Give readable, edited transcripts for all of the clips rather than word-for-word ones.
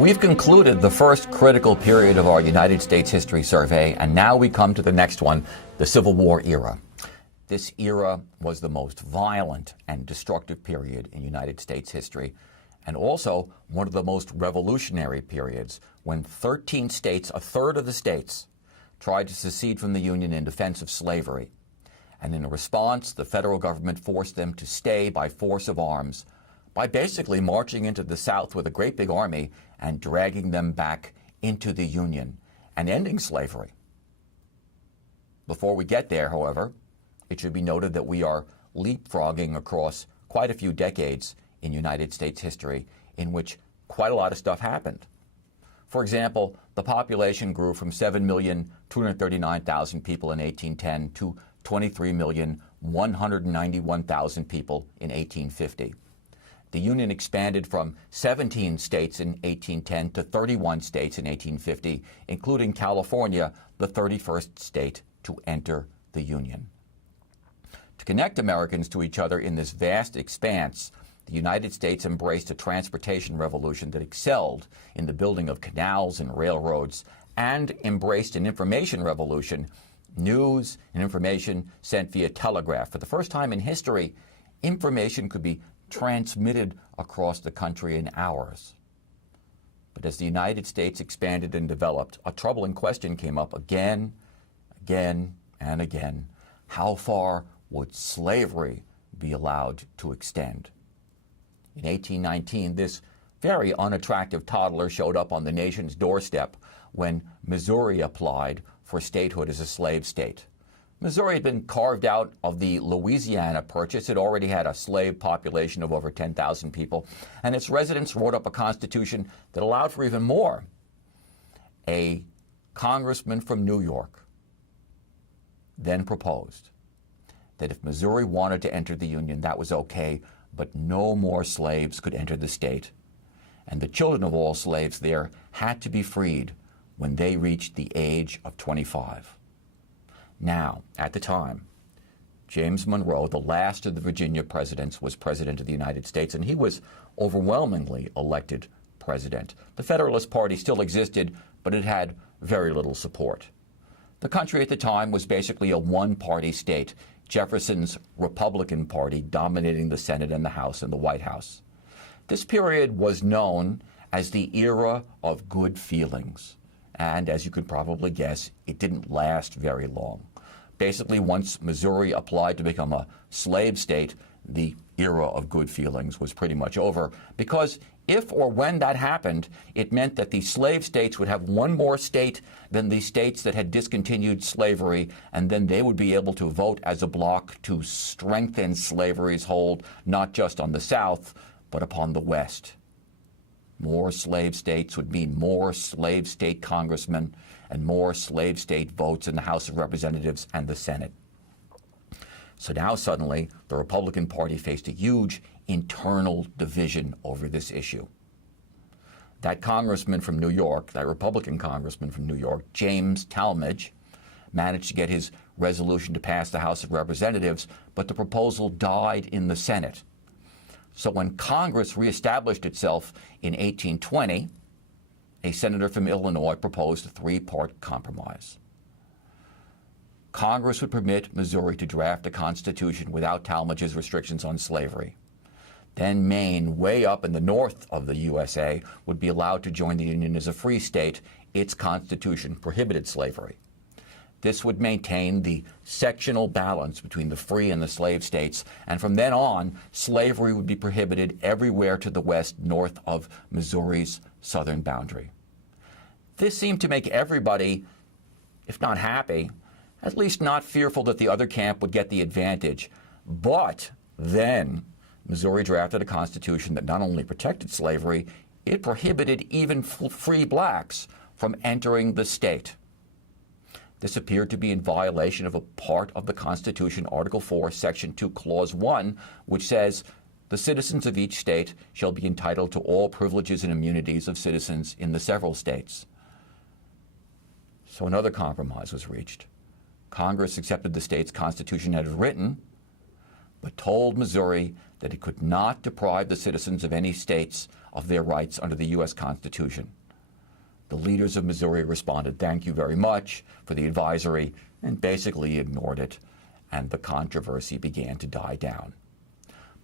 We've concluded the first critical period of our United States history survey, and now we come to the next one, the Civil War era. This era was the most violent and destructive period in United States history, and also one of the most revolutionary periods when 13 states, a third of the states, tried to secede from the Union in defense of slavery. And in response, the federal government forced them to stay by force of arms by basically marching into the South with a great big army and dragging them back into the Union and ending slavery. Before we get there, however, it should be noted that we are leapfrogging across quite a few decades in United States history in which quite a lot of stuff happened. For example, the population grew from 7,239,000 people in 1810 to 23,191,000 people in 1850. The Union expanded from 17 states in 1810 to 31 states in 1850, including California, the 31st state to enter the Union. To connect Americans to each other in this vast expanse, the United States embraced a transportation revolution that excelled in the building of canals and railroads, and embraced an information revolution, news and information sent via telegraph. For the first time in history, information could be transmitted across the country in hours. But as the United States expanded and developed, a troubling question came up again, and again. How far would slavery be allowed to extend? In 1819, this very unattractive toddler showed up on the nation's doorstep when Missouri applied for statehood as a slave state. Missouri had been carved out of the Louisiana Purchase. It already had a slave population of over 10,000 people, and its residents wrote up a constitution that allowed for even more. A congressman from New York then proposed that if Missouri wanted to enter the Union, that was okay, but no more slaves could enter the state. And the children of all slaves there had to be freed when they reached the age of 25. Now, at the time, James Monroe, the last of the Virginia presidents, was president of the United States, and he was overwhelmingly elected president. The Federalist Party still existed, but it had very little support. The country at the time was basically a one-party state, Jefferson's Republican Party dominating the Senate and the House and the White House. This period was known as the era of good feelings. And as you could probably guess, it didn't last very long. Basically, once Missouri applied to become a slave state, the era of good feelings was pretty much over, because if or when that happened, it meant that the slave states would have one more state than the states that had discontinued slavery, and then they would be able to vote as a bloc to strengthen slavery's hold, not just on the South, but upon the West. More slave states would mean more slave state congressmen and more slave state votes in the House of Representatives and the Senate. So now suddenly the Republican Party faced a huge internal division over this issue. That congressman from New York, that Republican congressman from New York, James Talmadge, managed to get his resolution to pass the House of Representatives, but the proposal died in the Senate. So when Congress reestablished itself in 1820, a senator from Illinois proposed a three-part compromise. Congress would permit Missouri to draft a constitution without Talmadge's restrictions on slavery. Then Maine, way up in the north of the USA, would be allowed to join the Union as a free state. Its constitution prohibited slavery. This would maintain the sectional balance between the free and the slave states, and from then on, slavery would be prohibited everywhere to the west, north of Missouri's southern boundary. This seemed to make everybody, if not happy, at least not fearful that the other camp would get the advantage. But then Missouri drafted a constitution that not only protected slavery, it prohibited even free blacks from entering the state. This appeared to be in violation of a part of the Constitution, Article 4, Section 2, Clause 1, which says, "The citizens of each state shall be entitled to all privileges and immunities of citizens in the several states." So another compromise was reached. Congress accepted the state's constitution as written, but told Missouri that it could not deprive the citizens of any states of their rights under the U.S. Constitution. The leaders of Missouri responded, "Thank you very much for the advisory," and basically ignored it, and the controversy began to die down.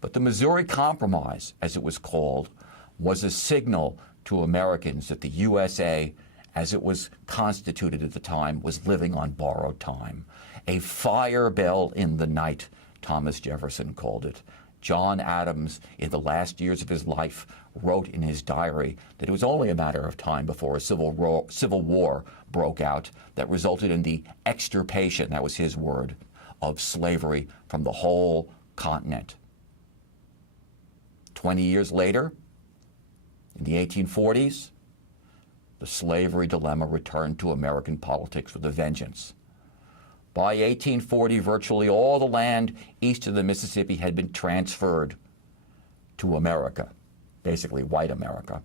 But the Missouri Compromise, as it was called, was a signal to Americans that the USA, as it was constituted at the time, was living on borrowed time. A fire bell in the night, Thomas Jefferson called it. John Adams, in the last years of his life, wrote in his diary that it was only a matter of time before a civil war broke out that resulted in the extirpation, that was his word, of slavery from the whole continent. 20 years later, in the 1840s, the slavery dilemma returned to American politics with a vengeance. By 1840, virtually all the land east of the Mississippi had been transferred to America, basically white America.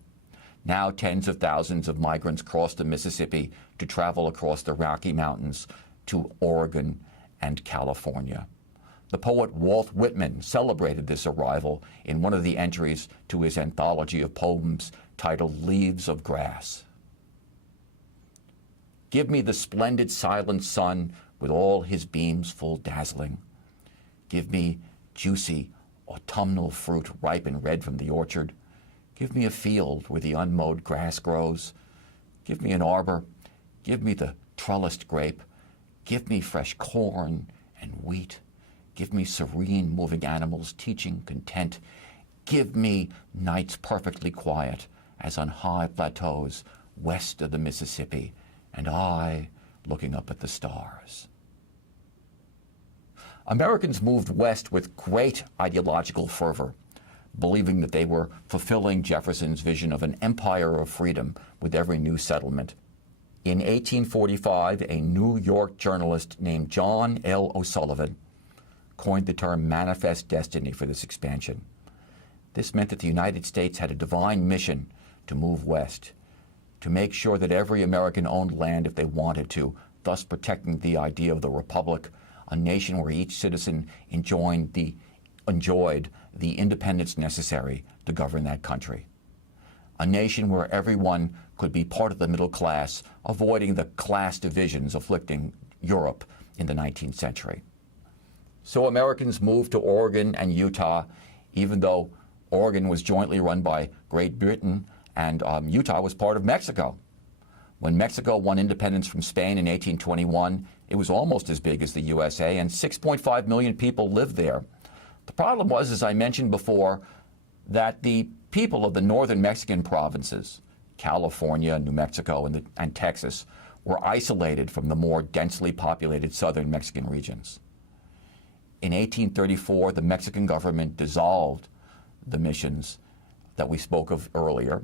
Now tens of thousands of migrants crossed the Mississippi to travel across the Rocky Mountains to Oregon and California. The poet Walt Whitman celebrated this arrival in one of the entries to his anthology of poems titled Leaves of Grass. Give me the splendid silent sun with all his beams full dazzling. Give me juicy autumnal fruit ripe and red from the orchard. Give me a field where the unmowed grass grows. Give me an arbor. Give me the trellised grape. Give me fresh corn and wheat. Give me serene moving animals teaching content. Give me nights perfectly quiet as on high plateaus west of the Mississippi, and I looking up at the stars. Americans moved west with great ideological fervor, believing that they were fulfilling Jefferson's vision of an empire of freedom with every new settlement. In 1845, a New York journalist named John L. O'Sullivan coined the term manifest destiny for this expansion. This meant that the United States had a divine mission to move west, to make sure that every American owned land if they wanted to, thus protecting the idea of the republic, a nation where each citizen enjoyed the independence necessary to govern that country. A nation where everyone could be part of the middle class, avoiding the class divisions afflicting Europe in the 19th century. So Americans moved to Oregon and Utah, even though Oregon was jointly run by Great Britain and Utah was part of Mexico. When Mexico won independence from Spain in 1821, it was almost as big as the USA, and 6.5 million people lived there. The problem was, as I mentioned before, that the people of the northern Mexican provinces, California, New Mexico, and Texas, were isolated from the more densely populated southern Mexican regions. In 1834, the Mexican government dissolved the missions that we spoke of earlier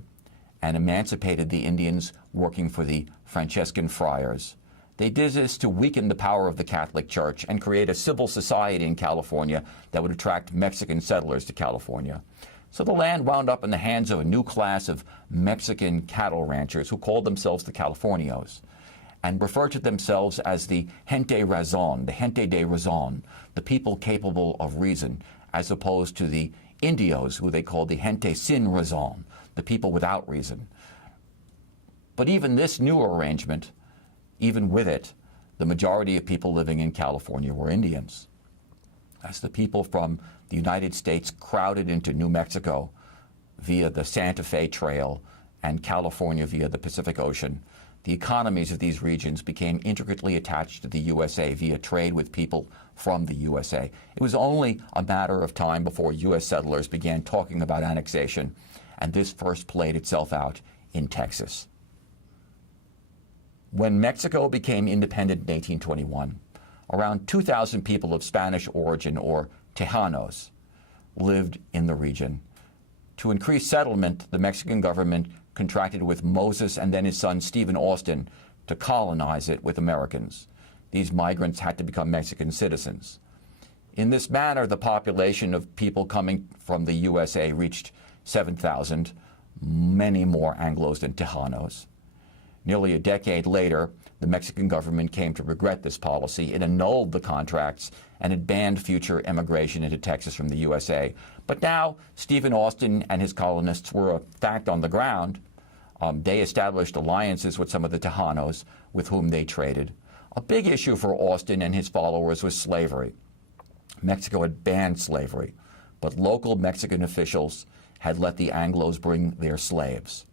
and emancipated the Indians working for the Franciscan friars. They did this to weaken the power of the Catholic Church and create a civil society in California that would attract Mexican settlers to California. So the land wound up in the hands of a new class of Mexican cattle ranchers who called themselves the Californios and referred to themselves as the gente razon, the gente de razon, the people capable of reason, as opposed to the Indios, who they called the gente sin razon, the people without reason. But even this new arrangement, even with it, the majority of people living in California were Indians. As the people from the United States crowded into New Mexico via the Santa Fe Trail and California via the Pacific Ocean, the economies of these regions became intricately attached to the USA via trade with people from the USA. It was only a matter of time before U.S. settlers began talking about annexation, and this first played itself out in Texas. When Mexico became independent in 1821, around 2,000 people of Spanish origin, or Tejanos, lived in the region. To increase settlement, the Mexican government contracted with Moses and then his son Stephen Austin to colonize it with Americans. These migrants had to become Mexican citizens. In this manner, the population of people coming from the USA reached 7,000, many more Anglos than Tejanos. Nearly a decade later, the Mexican government came to regret this policy. It annulled the contracts and it banned future immigration into Texas from the USA. But now, Stephen Austin and his colonists were a fact on the ground. They established alliances with some of the Tejanos with whom they traded. A big issue for Austin and his followers was slavery. Mexico had banned slavery, but local Mexican officials had let the Anglos bring their slaves.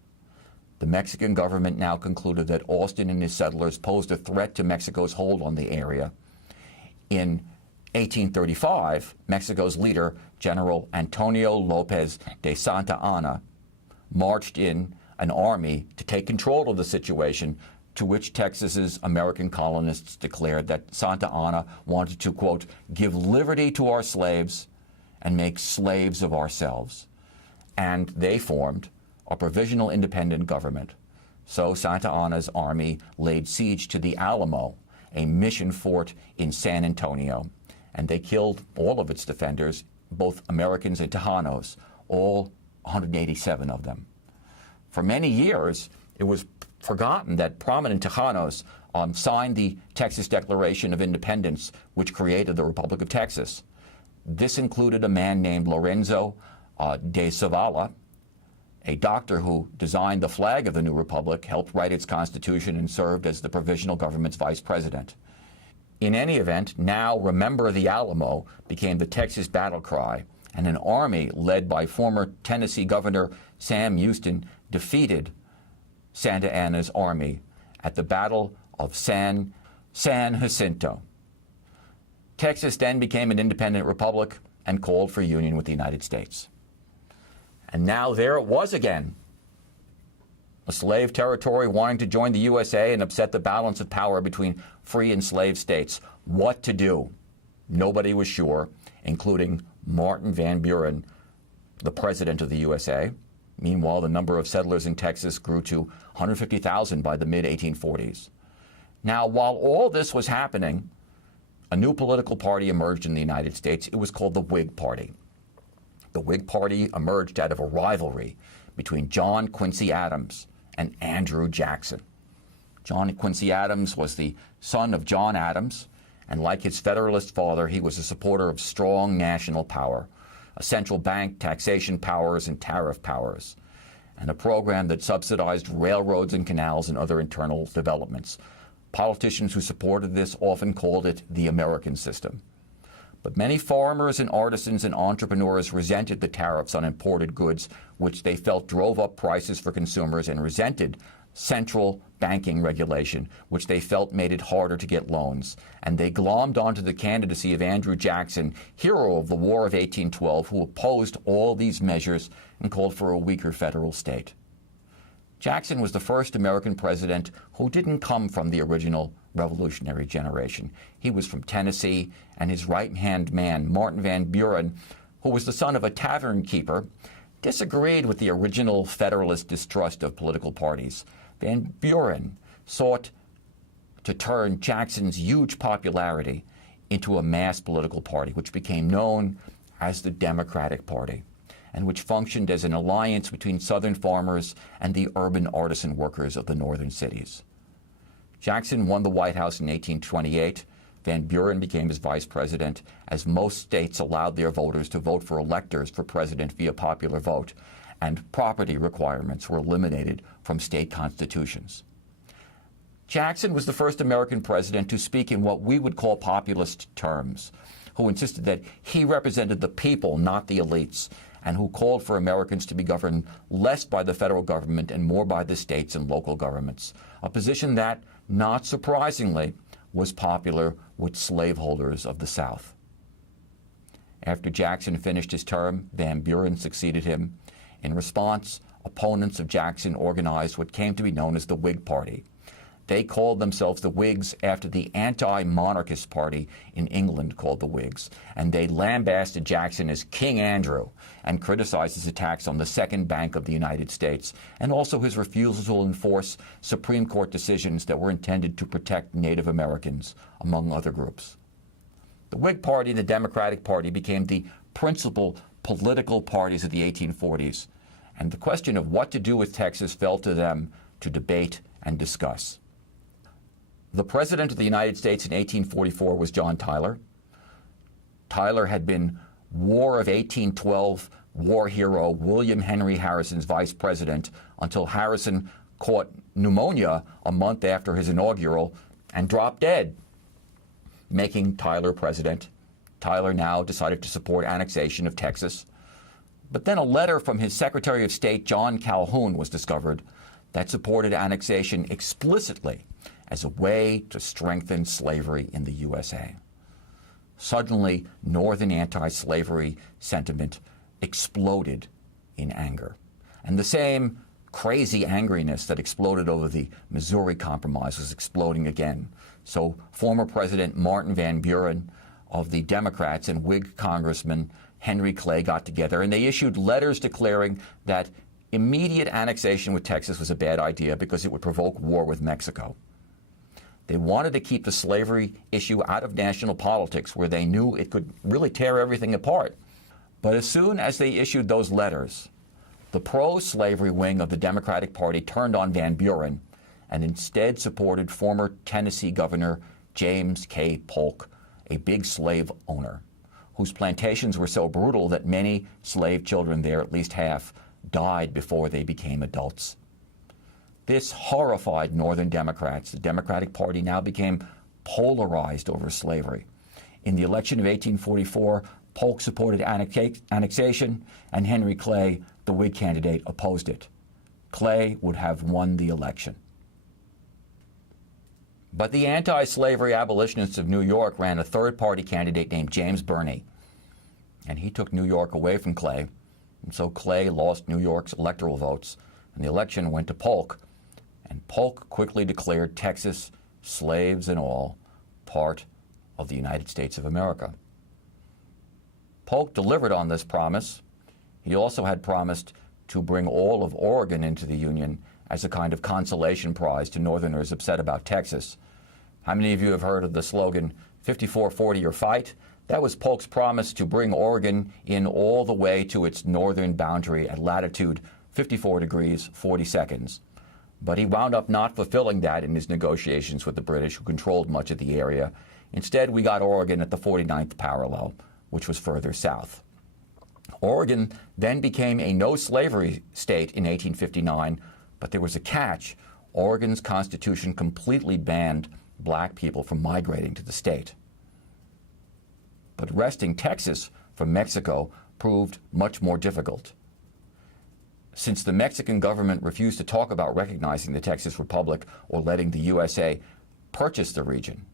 The Mexican government now concluded that Austin and his settlers posed a threat to Mexico's hold on the area. In 1835, Mexico's leader, General Antonio Lopez de Santa Anna, marched in an army to take control of the situation, to which Texas's American colonists declared that Santa Anna wanted to, quote, give liberty to our slaves and make slaves of ourselves. And they formed a provisional independent government. So Santa Anna's army laid siege to the Alamo, a mission fort in San Antonio, and they killed all of its defenders, both Americans and Tejanos, all 187 of them. For many years, it was forgotten that prominent Tejanos signed the Texas Declaration of Independence, which created the Republic of Texas. This included a man named Lorenzo de Zavala, a doctor who designed the flag of the new republic, helped write its constitution, and served as the provisional government's vice president. In any event, now Remember the Alamo became the Texas battle cry, and an army led by former Tennessee Governor Sam Houston defeated Santa Anna's army at the Battle of San Jacinto. Texas then became an independent republic and called for union with the United States. And now there it was again, a slave territory wanting to join the USA and upset the balance of power between free and slave states. What to do? Nobody was sure, including Martin Van Buren, the president of the USA. Meanwhile, the number of settlers in Texas grew to 150,000 by the mid-1840s. Now, while all this was happening, a new political party emerged in the United States. It was called the Whig Party. The Whig Party emerged out of a rivalry between John Quincy Adams and Andrew Jackson. John Quincy Adams was the son of John Adams, and like his Federalist father, he was a supporter of strong national power, a central bank, taxation powers, and tariff powers, and a program that subsidized railroads and canals and other internal developments. Politicians who supported this often called it the American system. But many farmers and artisans and entrepreneurs resented the tariffs on imported goods, which they felt drove up prices for consumers, and resented central banking regulation, which they felt made it harder to get loans. And they glommed onto the candidacy of Andrew Jackson, hero of the War of 1812, who opposed all these measures and called for a weaker federal state. Jackson was the first American president who didn't come from the original revolutionary generation. He was from Tennessee, and his right-hand man, Martin Van Buren, who was the son of a tavern keeper, disagreed with the original Federalist distrust of political parties. Van Buren sought to turn Jackson's huge popularity into a mass political party, which became known as the Democratic Party, and which functioned as an alliance between Southern farmers and the urban artisan workers of the northern cities. Jackson won the White House in 1828. Van Buren became his vice president, as most states allowed their voters to vote for electors for president via popular vote, and property requirements were eliminated from state constitutions. Jackson was the first American president to speak in what we would call populist terms, who insisted that he represented the people, not the elites, and who called for Americans to be governed less by the federal government and more by the states and local governments, a position that, not surprisingly, was popular with slaveholders of the South. After Jackson finished his term, Van Buren succeeded him. In response, opponents of Jackson organized what came to be known as the Whig Party. They called themselves the Whigs after the anti-monarchist party in England called the Whigs, and they lambasted Jackson as King Andrew and criticized his attacks on the Second Bank of the United States, and also his refusal to enforce Supreme Court decisions that were intended to protect Native Americans, among other groups. The Whig Party and the Democratic Party became the principal political parties of the 1840s, and the question of what to do with Texas fell to them to debate and discuss. The President of the United States in 1844 was John Tyler. Tyler had been War of 1812 war hero William Henry Harrison's vice president until Harrison caught pneumonia a month after his inaugural and dropped dead, making Tyler president. Tyler now decided to support annexation of Texas. But then a letter from his Secretary of State, John Calhoun, was discovered that supported annexation explicitly as a way to strengthen slavery in the USA. Suddenly, Northern anti-slavery sentiment exploded in anger. And the same crazy angriness that exploded over the Missouri Compromise was exploding again. So former President Martin Van Buren of the Democrats and Whig Congressman Henry Clay got together, and they issued letters declaring that immediate annexation with Texas was a bad idea because it would provoke war with Mexico. They wanted to keep the slavery issue out of national politics, where they knew it could really tear everything apart. But as soon as they issued those letters, the pro-slavery wing of the Democratic Party turned on Van Buren and instead supported former Tennessee Governor James K. Polk, a big slave owner, whose plantations were so brutal that many slave children there, at least half, died before they became adults. This horrified Northern Democrats. The Democratic Party now became polarized over slavery. In the election of 1844, Polk supported annexation, and Henry Clay, the Whig candidate, opposed it. Clay would have won the election. But the anti-slavery abolitionists of New York ran a third-party candidate named James Birney, and he took New York away from Clay, and so Clay lost New York's electoral votes, and the election went to Polk, and Polk quickly declared Texas, slaves and all, part of the United States of America. Polk delivered on this promise. He also had promised to bring all of Oregon into the Union as a kind of consolation prize to Northerners upset about Texas. How many of you have heard of the slogan, 54-40 or fight? That was Polk's promise to bring Oregon in all the way to its northern boundary at latitude 54 degrees 40 seconds. But he wound up not fulfilling that in his negotiations with the British, who controlled much of the area. Instead, we got Oregon at the 49th parallel, which was further south. Oregon then became a no-slavery state in 1859, but there was a catch. Oregon's constitution completely banned black people from migrating to the state. But wresting Texas from Mexico proved much more difficult. Since the Mexican government refused to talk about recognizing the Texas Republic or letting the USA purchase the region.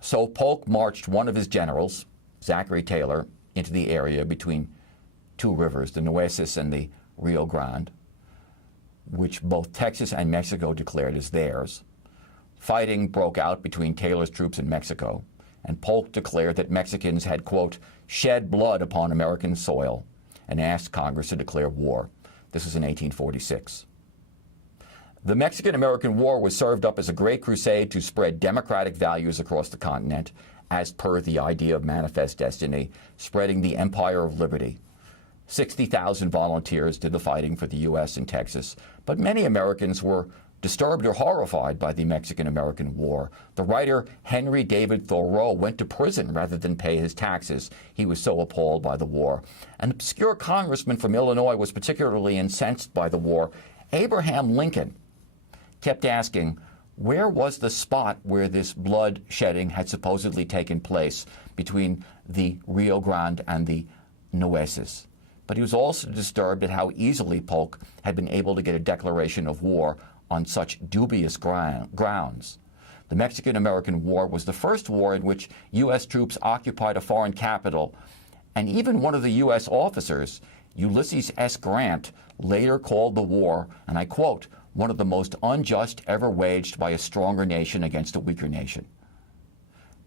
So Polk marched one of his generals, Zachary Taylor, into the area between two rivers, the Nueces and the Rio Grande, which both Texas and Mexico declared as theirs. Fighting broke out between Taylor's troops and Mexico, and Polk declared that Mexicans had, quote, shed blood upon American soil, and asked Congress to declare war. This was in 1846. The Mexican-American War was served up as a great crusade to spread democratic values across the continent, as per the idea of manifest destiny, spreading the empire of liberty. 60,000 volunteers did the fighting for the U.S. and Texas, but many Americans were disturbed or horrified by the Mexican-American War. The writer Henry David Thoreau went to prison rather than pay his taxes. He was so appalled by the war. An obscure congressman from Illinois was particularly incensed by the war. Abraham Lincoln kept asking, where was the spot where this blood shedding had supposedly taken place between the Rio Grande and the Nueces? But he was also disturbed at how easily Polk had been able to get a declaration of war on such dubious grounds. The Mexican-American War was the first war in which U.S. troops occupied a foreign capital, and even one of the U.S. officers, Ulysses S. Grant, later called the war, and I quote, one of the most unjust ever waged by a stronger nation against a weaker nation.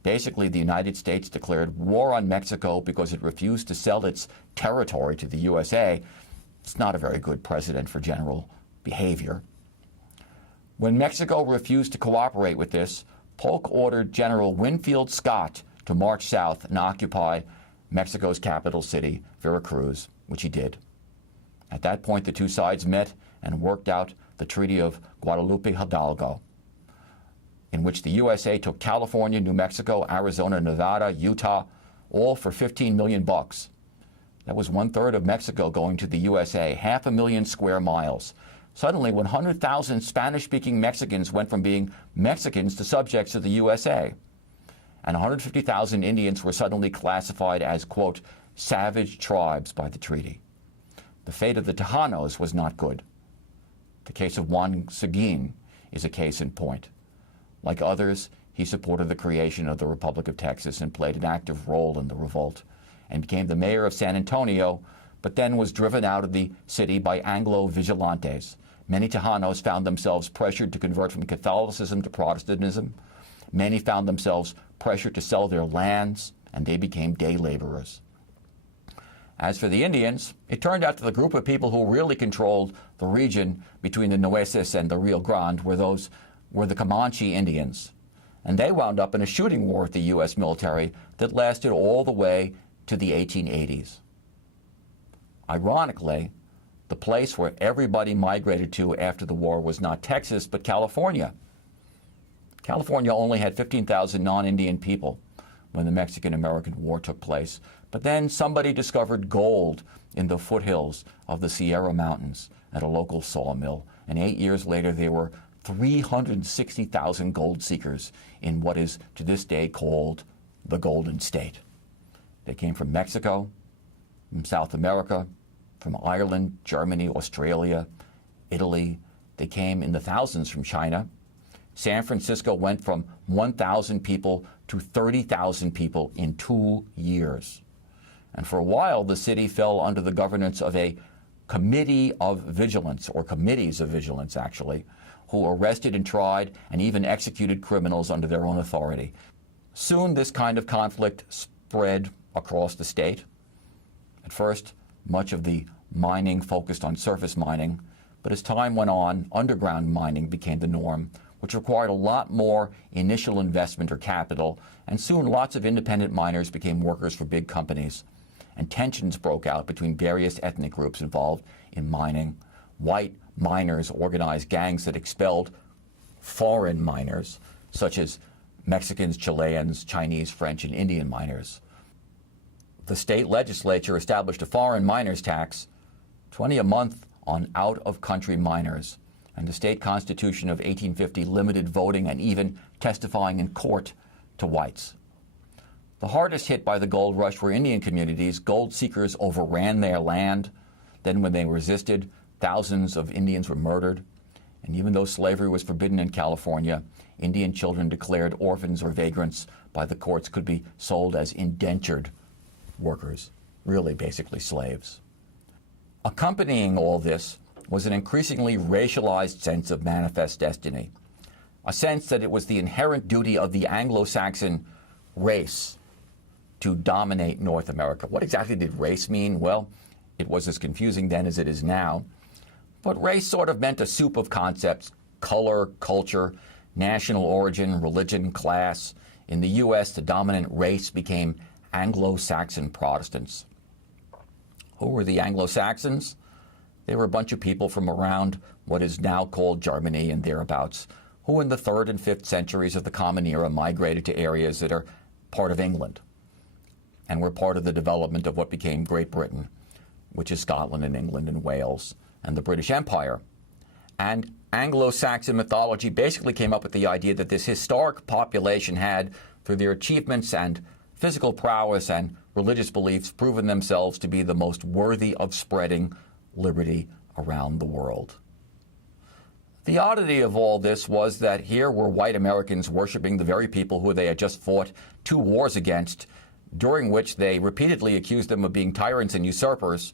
Basically, the United States declared war on Mexico because it refused to sell its territory to the USA. It's not a very good precedent for general behavior. When Mexico refused to cooperate with this, Polk ordered General Winfield Scott to march south and occupy Mexico's capital city, Veracruz, which he did. At that point, the two sides met and worked out the Treaty of Guadalupe Hidalgo, in which the USA took California, New Mexico, Arizona, Nevada, Utah, all for $15 million bucks. That was 1/3 of Mexico going to the USA, 500,000 square miles. Suddenly, 100,000 Spanish-speaking Mexicans went from being Mexicans to subjects of the USA. And 150,000 Indians were suddenly classified as, quote, savage tribes by the treaty. The fate of the Tejanos was not good. The case of Juan Seguin is a case in point. Like others, he supported the creation of the Republic of Texas and played an active role in the revolt, and became the mayor of San Antonio, but then was driven out of the city by Anglo vigilantes. Many Tejanos found themselves pressured to convert from Catholicism to Protestantism. Many found themselves pressured to sell their lands, and they became day laborers. As for the Indians, it turned out that the group of people who really controlled the region between the Nueces and the Rio Grande were the Comanche Indians. And they wound up in a shooting war with the U.S. military that lasted all the way to the 1880s. Ironically, the place where everybody migrated to after the war was not Texas, but California. California only had 15,000 non-Indian people when the Mexican-American War took place. But then somebody discovered gold in the foothills of the Sierra Mountains at a local sawmill. And 8 years later, there were 360,000 gold seekers in what is to this day called the Golden State. They came from Mexico, from South America, from Ireland, Germany, Australia, Italy. They came in the thousands from China. San Francisco went from 1,000 people to 30,000 people in 2 years. And for a while, the city fell under the governance of a committee of vigilance, or committees of vigilance, actually, who arrested and tried and even executed criminals under their own authority. Soon, this kind of conflict spread across the state. At first, much of the mining focused on surface mining, but as time went on, underground mining became the norm, which required a lot more initial investment or capital, and soon lots of independent miners became workers for big companies. And tensions broke out between various ethnic groups involved in mining. White miners organized gangs that expelled foreign miners, such as Mexicans, Chileans, Chinese, French, and Indian miners. The state legislature established a foreign miners tax, $20 a month on out-of-country miners. And the state constitution of 1850 limited voting and even testifying in court to whites. The hardest hit by the gold rush were Indian communities. Gold seekers overran their land. Then when they resisted, thousands of Indians were murdered. And even though slavery was forbidden in California, Indian children declared orphans or vagrants by the courts could be sold as indentured workers, really basically slaves. Accompanying all this was an increasingly racialized sense of manifest destiny, a sense that it was the inherent duty of the Anglo-Saxon race to dominate North America. What exactly did race mean? Well, it was as confusing then as it is now. But race sort of meant a soup of concepts: color, culture, national origin, religion, class. In the U.S., the dominant race became Anglo-Saxon Protestants. Who were the Anglo-Saxons? They were a bunch of people from around what is now called Germany and thereabouts, who in the 3rd and 5th centuries of the Common Era migrated to areas that are part of England and were part of the development of what became Great Britain, which is Scotland and England and Wales and the British Empire. And Anglo-Saxon mythology basically came up with the idea that this historic population had, through their achievements and physical prowess and religious beliefs, proven themselves to be the most worthy of spreading liberty around the world. The oddity of all this was that here were white Americans worshiping the very people who they had just fought 2 wars against, during which they repeatedly accused them of being tyrants and usurpers,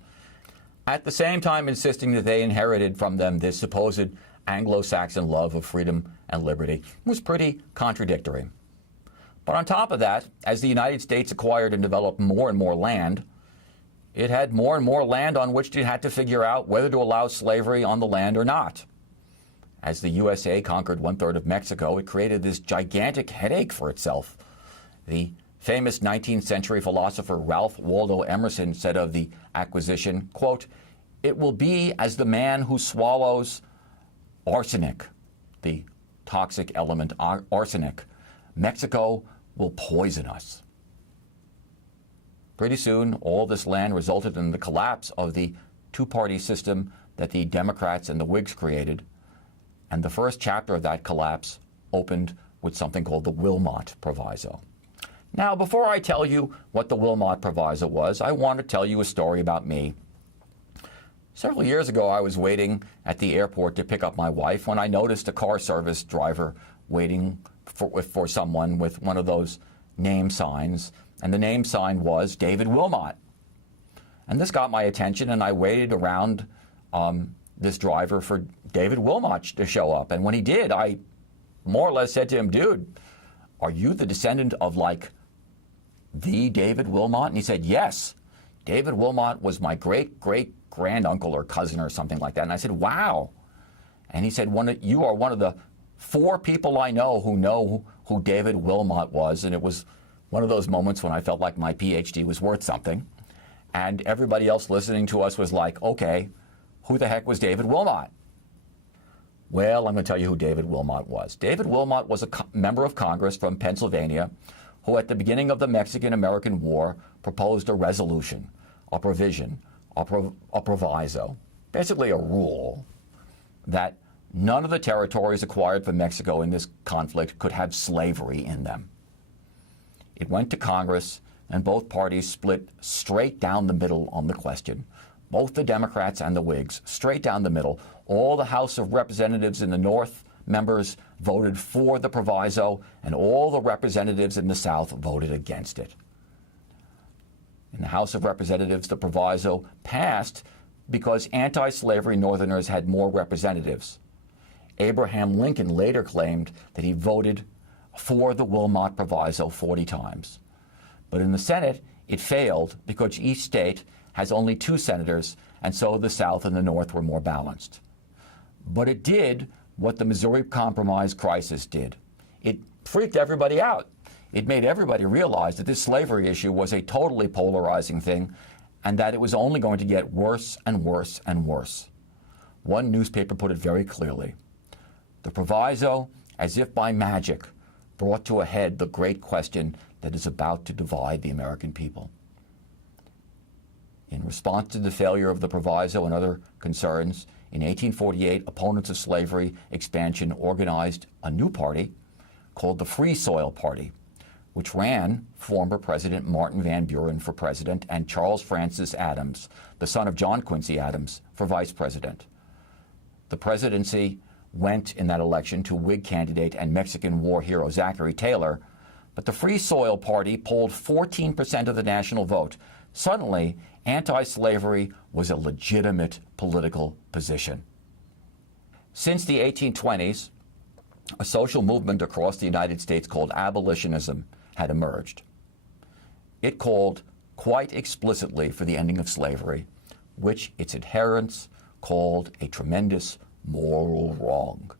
at the same time insisting that they inherited from them this supposed Anglo-Saxon love of freedom and liberty. It was pretty contradictory. But on top of that, as the United States acquired and developed more and more land, it had more and more land on which it had to figure out whether to allow slavery on the land or not. As the USA conquered 1/3 of Mexico, it created this gigantic headache for itself. The famous 19th century philosopher Ralph Waldo Emerson said of the acquisition, quote, "It will be as the man who swallows arsenic, the toxic element arsenic. Mexico will poison us. Pretty soon, all this land resulted in the collapse of the two-party system that the Democrats and the Whigs created. And the first chapter of that collapse opened with something called the Wilmot Proviso. Now, before I tell you what the Wilmot Proviso was, I want to tell you a story about me. Several years ago, I was waiting at the airport to pick up my wife when I noticed a car service driver waiting for someone with one of those name signs, and the name sign was David Wilmot. And this got my attention, and I waited around this driver for David Wilmot to show up. And when he did, I more or less said to him, dude, are you the descendant of, like, the David Wilmot? And he said, yes. David Wilmot was my great-great-granduncle or cousin or something like that. And I said, wow. And he said, you are one of the 4 people I know who David Wilmot was. And it was one of those moments when I felt like my PhD was worth something. And everybody else listening to us was like, okay, who the heck was David Wilmot? Well, I'm going to tell you who David Wilmot was. David Wilmot was a member of Congress from Pennsylvania who, at the beginning of the Mexican-American War, proposed a resolution, a provision, a proviso, basically a rule, that none of the territories acquired from Mexico in this conflict could have slavery in them. It went to Congress, and both parties split straight down the middle on the question. Both the Democrats and the Whigs, straight down the middle. All the House of Representatives in the North members voted for the proviso, and all the representatives in the South voted against it. In the House of Representatives, the proviso passed because anti-slavery Northerners had more representatives. Abraham Lincoln later claimed that he voted for the Wilmot Proviso 40 times. But in the Senate, it failed because each state has only 2 senators, and so the South and the North were more balanced. But it did what the Missouri Compromise crisis did. It freaked everybody out. It made everybody realize that this slavery issue was a totally polarizing thing, and that it was only going to get worse and worse and worse. One newspaper put it very clearly. The proviso, as if by magic, brought to a head the great question that is about to divide the American people. In response to the failure of the proviso and other concerns, in 1848, opponents of slavery expansion organized a new party called the Free Soil Party, which ran former President Martin Van Buren for president and Charles Francis Adams, the son of John Quincy Adams, for vice president. The presidency went in that election to Whig candidate and Mexican War hero Zachary Taylor, but the Free Soil Party polled 14% of the national vote. Suddenly, anti-slavery was a legitimate political position. Since the 1820s, a social movement across the United States called abolitionism had emerged. It called quite explicitly for the ending of slavery, which its adherents called a tremendous moral wrong.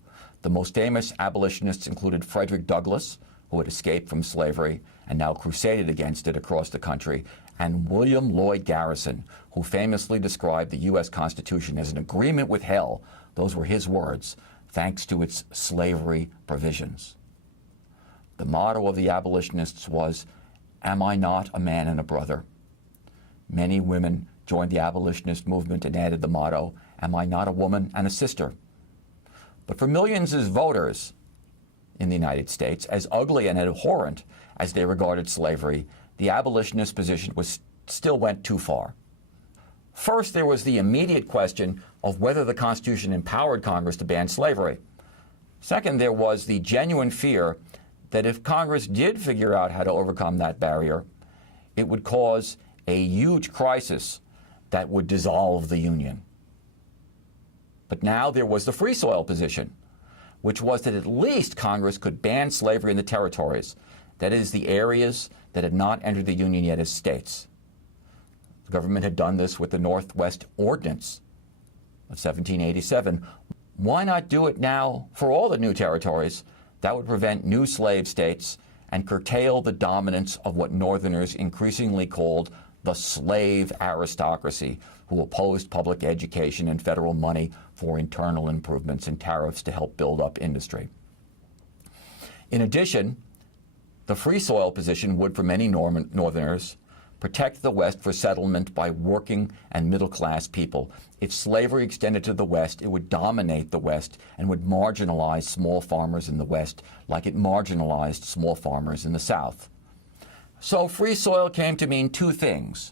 The most famous abolitionists included Frederick Douglass, who had escaped from slavery and now crusaded against it across the country, and William Lloyd Garrison, who famously described the U.S. Constitution as an agreement with hell. Those were his words, thanks to its slavery provisions. The motto of the abolitionists was, "Am I not a man and a brother?" Many women joined the abolitionist movement and added the motto, "Am I not a woman and a sister?" But for millions of voters in the United States, as ugly and abhorrent as they regarded slavery, the abolitionist position still went too far. First, there was the immediate question of whether the Constitution empowered Congress to ban slavery. Second, there was the genuine fear that if Congress did figure out how to overcome that barrier, it would cause a huge crisis that would dissolve the Union. But now there was the Free Soil position, which was that at least Congress could ban slavery in the territories, that is, the areas that had not entered the Union yet as states. The government had done this with the Northwest Ordinance of 1787. Why not do it now for all the new territories? That would prevent new slave states and curtail the dominance of what Northerners increasingly called the slave aristocracy who opposed public education and federal money for internal improvements and tariffs to help build up industry. In addition, the free soil position would, for many Northerners, protect the West for settlement by working and middle-class people. If slavery extended to the West, it would dominate the West and would marginalize small farmers in the West like it marginalized small farmers in the South. So free soil came to mean two things: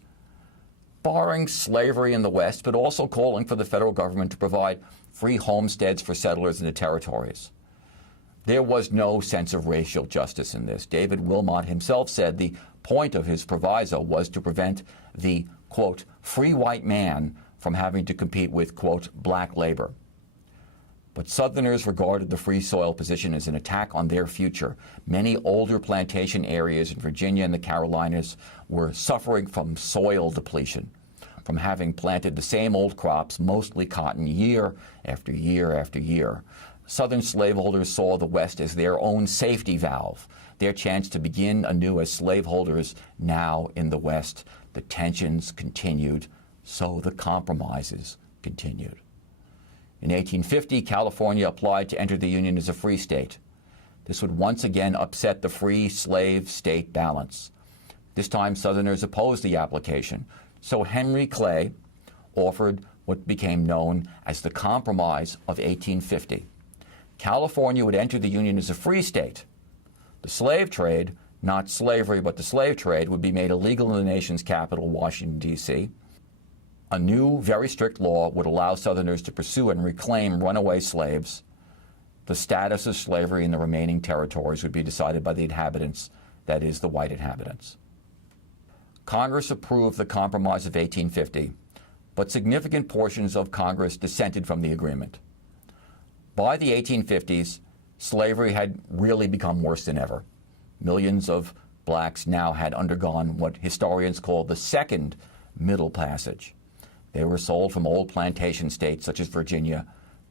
barring slavery in the West, but also calling for the federal government to provide free homesteads for settlers in the territories. There was no sense of racial justice in this. David Wilmot himself said the point of his proviso was to prevent the, quote, free white man from having to compete with, quote, black labor. But Southerners regarded the free soil position as an attack on their future. Many older plantation areas in Virginia and the Carolinas were suffering from soil depletion, from having planted the same old crops, mostly cotton, year after year after year. Southern slaveholders saw the West as their own safety valve, their chance to begin anew as slaveholders now in the West. The tensions continued, so the compromises continued. In 1850, California applied to enter the Union as a free state. This would once again upset the free-slave state balance. This time, Southerners opposed the application, so Henry Clay offered what became known as the Compromise of 1850. California would enter the Union as a free state. The slave trade, not slavery, but the slave trade, would be made illegal in the nation's capital, Washington, D.C. A new, very strict law would allow Southerners to pursue and reclaim runaway slaves. The status of slavery in the remaining territories would be decided by the inhabitants, that is, the white inhabitants. Congress approved the Compromise of 1850, but significant portions of Congress dissented from the agreement. By the 1850s, slavery had really become worse than ever. Millions of blacks now had undergone what historians call the second Middle Passage. They were sold from old plantation states such as Virginia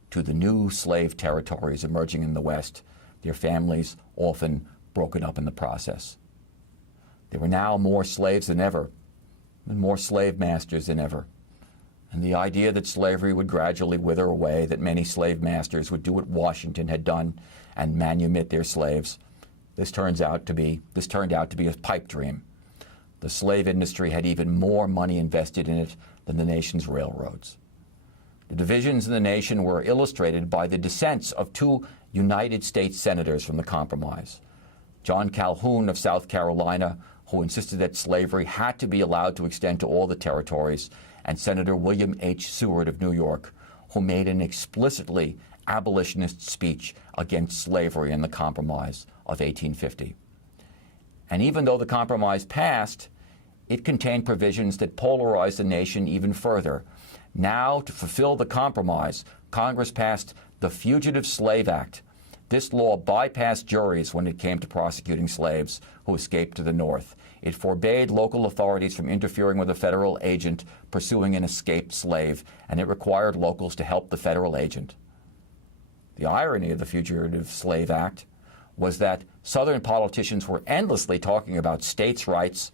to the new slave territories emerging in the West, their families often broken up in the process. There were now more slaves than ever, and more slave masters than ever. And the idea that slavery would gradually wither away, that many slave masters would do what Washington had done and manumit their slaves, this turned out to be a pipe dream. The slave industry had even more money invested in it than the nation's railroads. The divisions in the nation were illustrated by the dissents of two United States senators from the Compromise. John Calhoun of South Carolina, who insisted that slavery had to be allowed to extend to all the territories, and Senator William H. Seward of New York, who made an explicitly abolitionist speech against slavery in the Compromise of 1850. And even though the Compromise passed, it contained provisions that polarized the nation even further. Now, to fulfill the Compromise, Congress passed the Fugitive Slave Act. This law bypassed juries when it came to prosecuting slaves who escaped to the North. It forbade local authorities from interfering with a federal agent pursuing an escaped slave, and it required locals to help the federal agent. The irony of the Fugitive Slave Act was that Southern politicians were endlessly talking about states' rights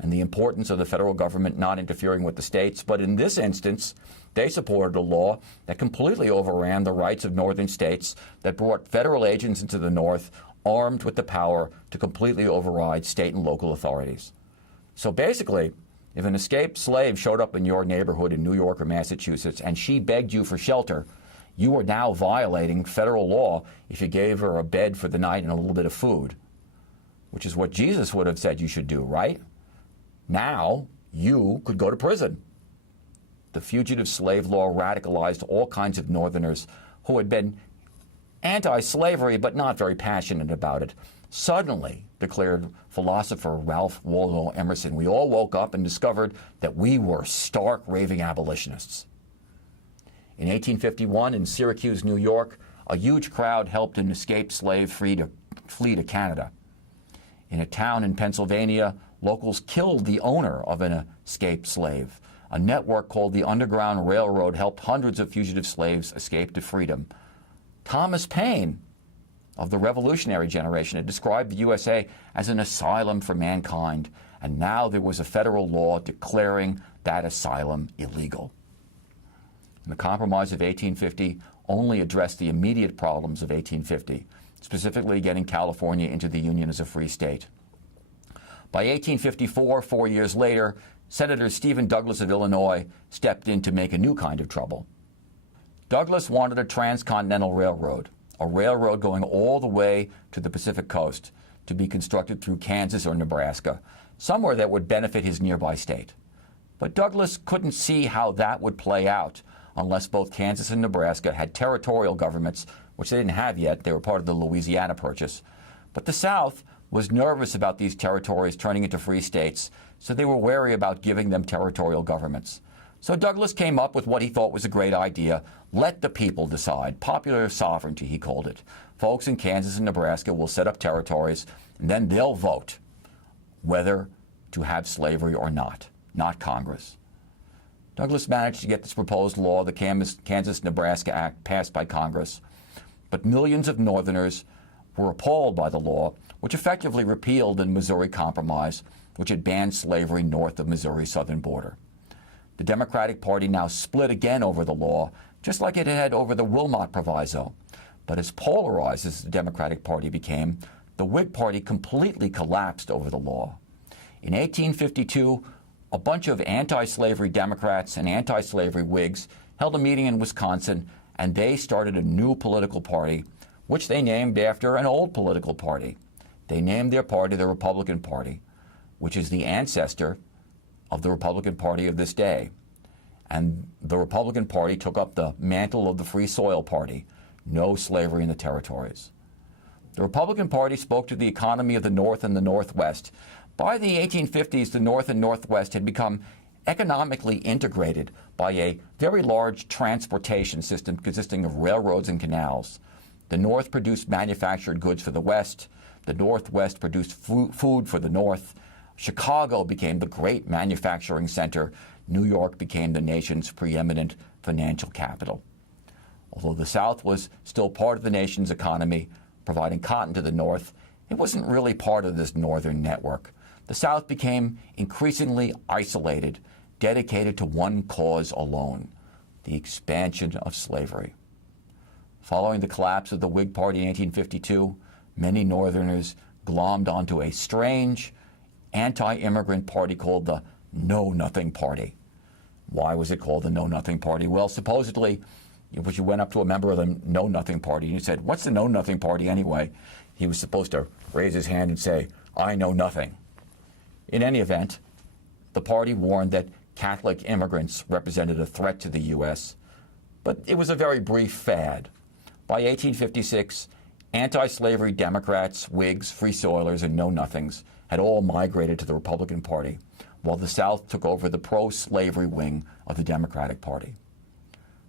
and the importance of the federal government not interfering with the states, but in this instance, they supported a law that completely overran the rights of northern states, that brought federal agents into the North armed with the power to completely override state and local authorities. So basically, if an escaped slave showed up in your neighborhood in New York or Massachusetts and she begged you for shelter, you were now violating federal law if you gave her a bed for the night and a little bit of food, which is what Jesus would have said you should do, right? Now, you could go to prison. The fugitive slave law radicalized all kinds of Northerners who had been anti-slavery but not very passionate about it. Suddenly, declared philosopher Ralph Waldo Emerson, we all woke up and discovered that we were stark raving abolitionists. In 1851, in Syracuse, New York, a huge crowd helped an escaped slave flee to Canada. In a town in Pennsylvania, locals killed the owner of an escaped slave. A network called the Underground Railroad helped hundreds of fugitive slaves escape to freedom. Thomas Paine, of the revolutionary generation, had described the USA as an asylum for mankind, and now there was a federal law declaring that asylum illegal. And the Compromise of 1850 only addressed the immediate problems of 1850, specifically getting California into the Union as a free state. By 1854, 4 years later, Senator Stephen Douglas of Illinois stepped in to make a new kind of trouble. Douglas wanted a transcontinental railroad, a railroad going all the way to the Pacific coast, to be constructed through Kansas or Nebraska, somewhere that would benefit his nearby state. But Douglas couldn't see how that would play out unless both Kansas and Nebraska had territorial governments, which they didn't have yet. They were part of the Louisiana Purchase. But the South was nervous about these territories turning into free states, so they were wary about giving them territorial governments. So Douglas came up with what he thought was a great idea. Let the people decide. Popular sovereignty, he called it. Folks in Kansas and Nebraska will set up territories, and then they'll vote whether to have slavery or not Congress. Douglas managed to get this proposed law, the Kansas-Nebraska Act, passed by Congress. But millions of Northerners were appalled by the law, which effectively repealed the Missouri Compromise, which had banned slavery north of Missouri's southern border. The Democratic Party now split again over the law, just like it had over the Wilmot Proviso. But as polarized as the Democratic Party became, the Whig Party completely collapsed over the law. In 1852, a bunch of anti-slavery Democrats and anti-slavery Whigs held a meeting in Wisconsin, and they started a new political party, which they named after an old political party. They named their party the Republican Party, which is the ancestor of the Republican Party of this day. And the Republican Party took up the mantle of the Free Soil Party, no slavery in the territories. The Republican Party spoke to the economy of the North and the Northwest. By the 1850s, the North and Northwest had become economically integrated by a very large transportation system consisting of railroads and canals. The North produced manufactured goods for the West. The Northwest produced food for the North. Chicago became the great manufacturing center. New York became the nation's preeminent financial capital. Although the South was still part of the nation's economy, providing cotton to the North, it wasn't really part of this northern network. The South became increasingly isolated, dedicated to one cause alone, the expansion of slavery. Following the collapse of the Whig Party in 1852, many Northerners glommed onto a strange anti-immigrant party called the Know-Nothing Party. Why was it called the Know-Nothing Party? Well, supposedly, if you went up to a member of the Know-Nothing Party and you said, "What's the Know-Nothing Party anyway?" he was supposed to raise his hand and say, "I know nothing." In any event, the party warned that Catholic immigrants represented a threat to the U.S., but it was a very brief fad. By 1856, anti-slavery Democrats, Whigs, Free Soilers, and Know-Nothings had all migrated to the Republican Party, while the South took over the pro-slavery wing of the Democratic Party.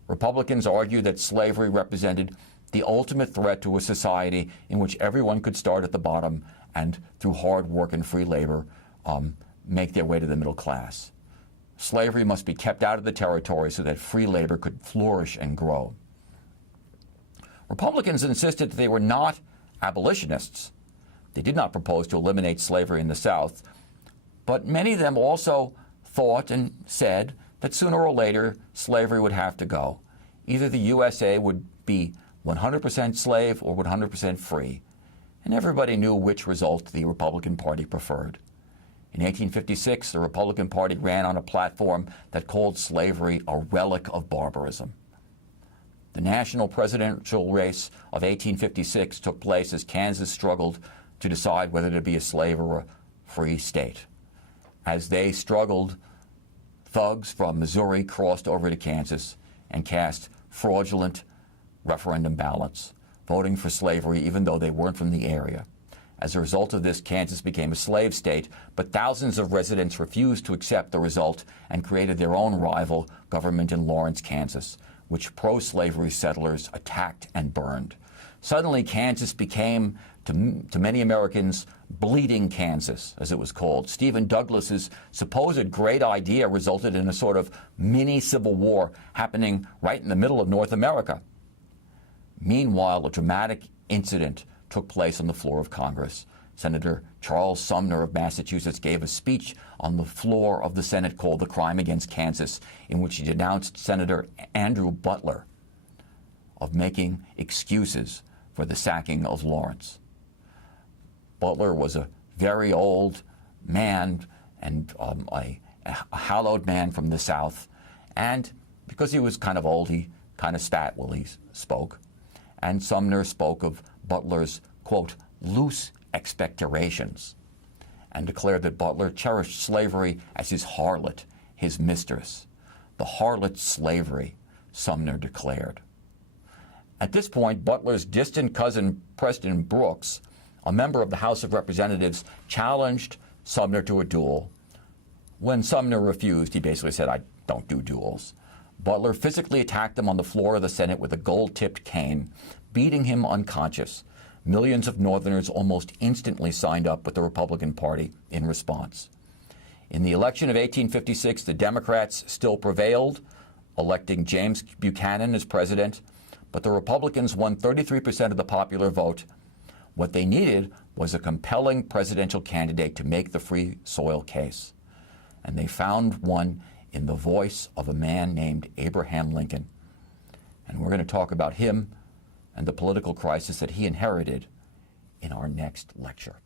Republicans argued that slavery represented the ultimate threat to a society in which everyone could start at the bottom and, through hard work and free labor, make their way to the middle class. Slavery must be kept out of the territory so that free labor could flourish and grow. Republicans insisted that they were not abolitionists. They did not propose to eliminate slavery in the South, but many of them also thought and said that sooner or later slavery would have to go. Either the USA would be 100% slave or 100% free, and everybody knew which result the Republican Party preferred. In 1856, the Republican Party ran on a platform that called slavery a relic of barbarism. The national presidential race of 1856 took place as Kansas struggled to decide whether to be a slave or a free state. As they struggled, thugs from Missouri crossed over to Kansas and cast fraudulent referendum ballots, voting for slavery even though they weren't from the area. As a result of this, Kansas became a slave state, but thousands of residents refused to accept the result and created their own rival government in Lawrence, Kansas, which pro-slavery settlers attacked and burned. Suddenly, Kansas became, to many Americans, Bleeding Kansas, as it was called. Stephen Douglas's supposed great idea resulted in a sort of mini Civil War happening right in the middle of North America. Meanwhile, a dramatic incident took place on the floor of Congress. Senator Charles Sumner of Massachusetts gave a speech on the floor of the Senate called The Crime Against Kansas, in which he denounced Senator Andrew Butler of making excuses for the sacking of Lawrence. Butler was a very old man and a hallowed man from the South, and because he was kind of old, he kind of spat while he spoke. And Sumner spoke of Butler's, quote, loose expectorations, and declared that Butler cherished slavery as his harlot, his mistress. The harlot slavery, Sumner declared. At this point, Butler's distant cousin, Preston Brooks, a member of the House of Representatives, challenged Sumner to a duel. When Sumner refused, he basically said, I don't do duels. Butler physically attacked him on the floor of the Senate with a gold-tipped cane, beating him unconscious. Millions of Northerners almost instantly signed up with the Republican Party in response. In the election of 1856, the Democrats still prevailed, electing James Buchanan as president, but the Republicans won 33% of the popular vote. What they needed was a compelling presidential candidate to make the free soil case. And they found one in the voice of a man named Abraham Lincoln. And we're going to talk about him and the political crisis that he inherited in our next lecture.